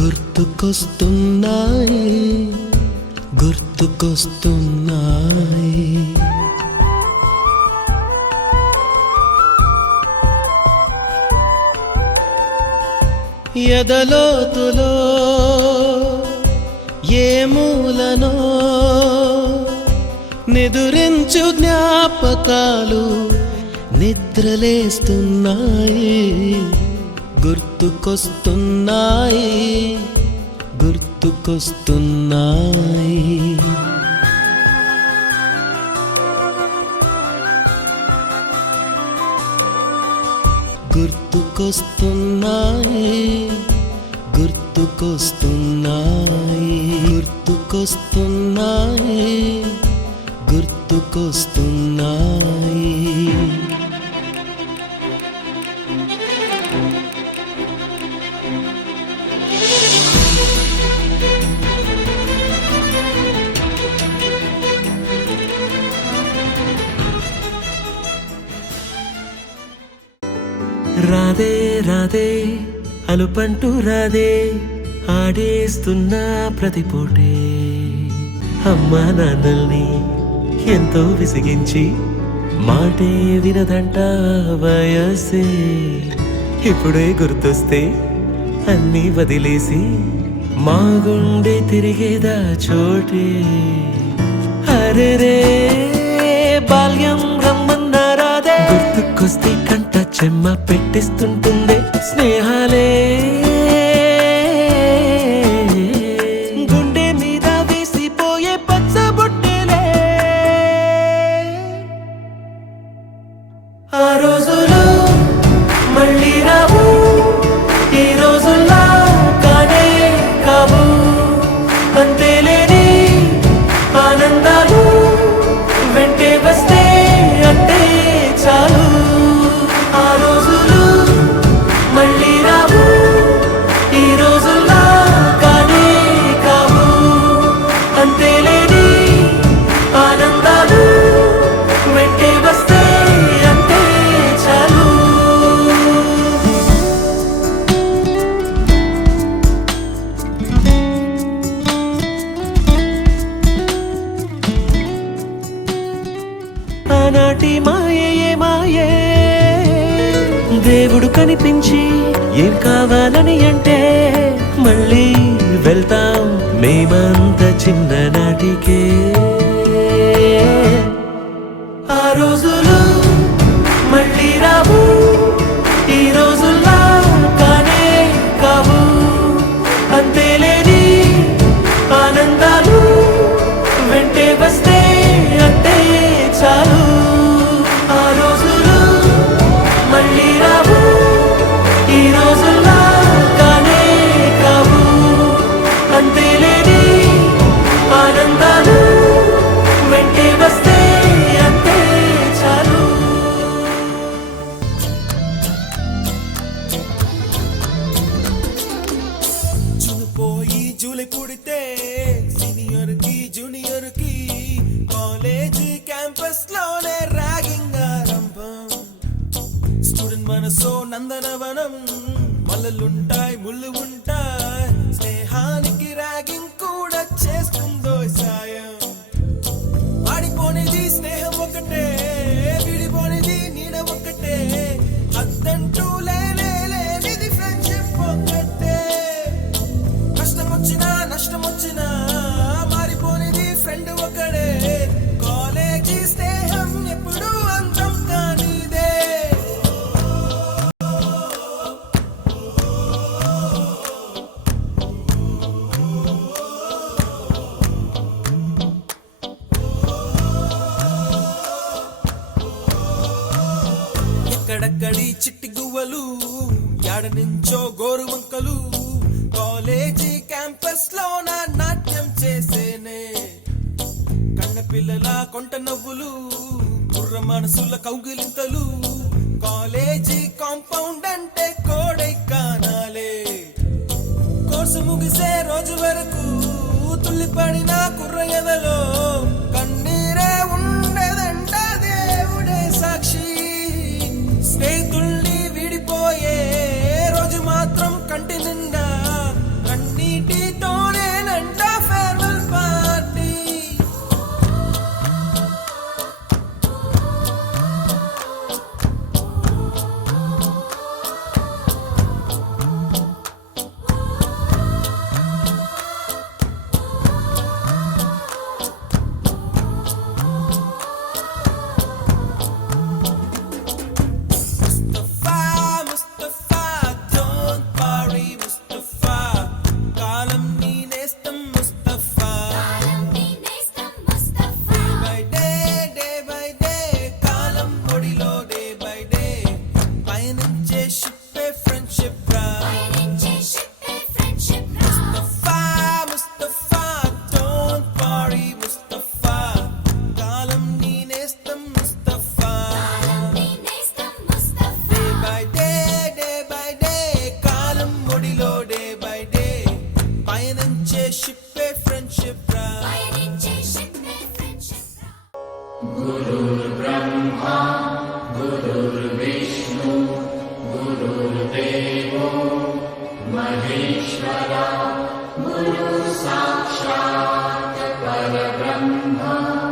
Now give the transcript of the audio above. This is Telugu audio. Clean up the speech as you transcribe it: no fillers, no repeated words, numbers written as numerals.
గుర్తుకొస్తున్నాయి గుర్తుకొస్తున్నాయి ఎదలోతులో ఏ మూలనో నిదురించు జ్ఞాపకాలు నిద్రలేస్తున్నాయి గుర్తుకొస్తున్నాయి గుర్తుకొస్తున్నాయి గుర్తుకొస్తున్నాయి గుర్తుకొస్తున్నాయి గుర్తుకొస్తున్నాయి గుర్తుకొస్తున్నాయి రాధే రాధే అలుపంటూ రాధే ఆడేస్తున్నా ప్రతిపూటే అమ్మా నాన్నల్ని ఎంతో విసిగించి మాటే వినదంట వయసే ఇప్పుడే గుర్తొస్తే అన్నీ వదిలేసి మా గుండె తిరిగేదా చోటే అరే రే బాల్యం రమ్మన్నారాదే గుర్తుకొస్తే కంట చెమ్మ పెట్టిస్తుంటుందే స్నేహాలే గుండె మీద వేసిపోయే పచ్చబొట్టెలే ఆ రోజులు మళ్ళీ రావు ఈ రోజుల్లా కానే కావు అంతేలేని ఆనందాలు వెంటే వస్తే అంటే చాలు ఆ రోజులు మళ్ళీ రావు ఈ రోజుల్లా కానే కావు అంతేలేని ఆనందాలు వెంటే వస్తే అంటే చాలు ఆనాటి మాయే మాయే దేవుడు కనిపించి ఏం కావాలని అంటే మళ్ళీ వెళ్తాం మేమంత చిన్ననాటికే ఆ రోజులు మళ్ళీ రావు ఈ రోజుల్లా కానే కావు అంతేలేని ఆనందాలు వెంటే వస్తే అంటే చాలు ఆ రోజులు మళ్ళీ రావు ఈ రోజుల్లా కానే కావు అంతేలేని ఆనందాలు వెంటే వస్తే అంటే చాలు పోయి జూలై పుడితే సీనియర్ కి జూనియర్ కి కాలేజ్ క్యాంపస్ లోనే ర్యాగింగ్ ఆరంభం స్టూడెంట్ మనసో నందనవనం మల్లలుంటాయి ముళ్ళు ఉంటాయి స్నేహానికి ర్యాగింగ్ కూడా చేస్తుందో సాయం ఆడిపోనిది స్నేహం ఒకటే విడిపోనిది నీడ ఒకటే అద్దంటూ లేనిది ఫ్రెండ్షిప్ ఒకటే కష్టం వచ్చినా నష్టం వచ్చినా మారిపోనిది ఫ్రెండ్ ఒకడే కాలేజీ స్నేహం ఎప్పుడు అంతం కానిదే ఎక్కడక్కడి చిట్టి గువ్వలు యాడ నుంచో గోరు వంకలు కాలేజీ క్యాంపస్ లోన నాట్యం చేసేనే కన్న పిల్లల కొంట నవ్వులు కుర్ర మనసుల కౌగిలింతలు కాలేజీ కాంపౌండ్ అంటే కోడై కానాలే కోర్సు ముగిసే రోజు వరకు తుల్లిపడిన కుర్ర ఎదలో కన్నీరే ఉండదంట దేవుడే సాక్షి స్నేహితుల్ని విడిపోయే రోజు మాత్రం కంటి నిండా కన్న साक्षात् परब्रह्म